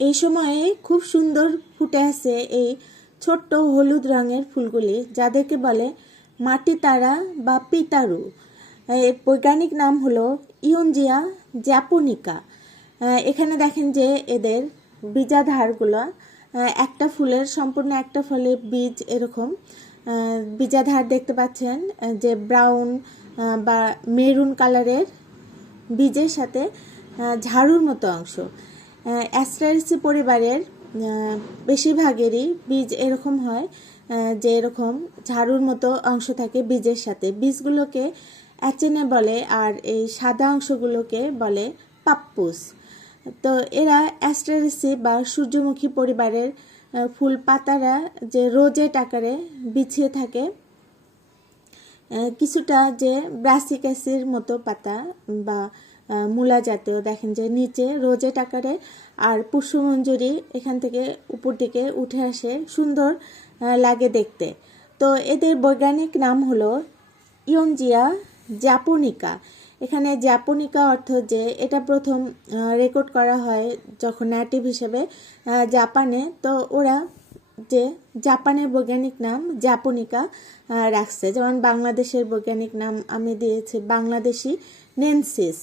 এই সময়ে খুব সুন্দর ফুটে আছে এই ছোট্ট হলুদ রঙের ফুলগুলি, যাদেরকে বলে মাটি তারা বা পিতারু। এর বৈজ্ঞানিক নাম হলো ইয়নজিয়া জ্যাপোনিকা। এখানে দেখেন যে এদের বীজাধারগুলো একটা ফুলের সম্পূর্ণ একটা ফলের বীজ এরকম। বীজাধার দেখতে পাচ্ছেন যে ব্রাউন বা মেরুন কালারের বীজের সাথে ঝাড়ুর মতো অংশ। অ্যাস্ট্রারিসি পরিবারের বেশিরভাগেরই বীজ এরকম হয় যে এরকম ঝাড়ুর মতো অংশ থাকে বীজের সাথে। বীজগুলোকে অ্যাচেনে বলে আর এই সাদা অংশগুলোকে বলে পাপ্পুস। তো এরা অ্যাস্ট্রারিসি বা সূর্যমুখী পরিবারের ফুল পাতারা যে রোজেট আকারে বিছিয়ে থাকে কিছুটা যে ব্রাসিকাসির মতো পাতা বা মূলা জাতীয়, দেখেন যে নিচে রোজেট আকারে আর পুষ্পমঞ্জুরি এখান থেকে উপর দিকে উঠে আসে, সুন্দর লাগে দেখতে। তো এদের বৈজ্ঞানিক নাম হলো ইয়নজিয়া জাপনিকা। এখানে জাপোনিকা অর্থ যে এটা প্রথম রেকর্ড করা হয় যখন নেটিভ হিসেবে জাপানে। তো ওরা যে জাপানের বৈজ্ঞানিক নাম জাপনিকা রাখছে। যেমন বাংলাদেশের বৈজ্ঞানিক নাম আমি দিয়েছি, বাংলাদেশি নেনসিস।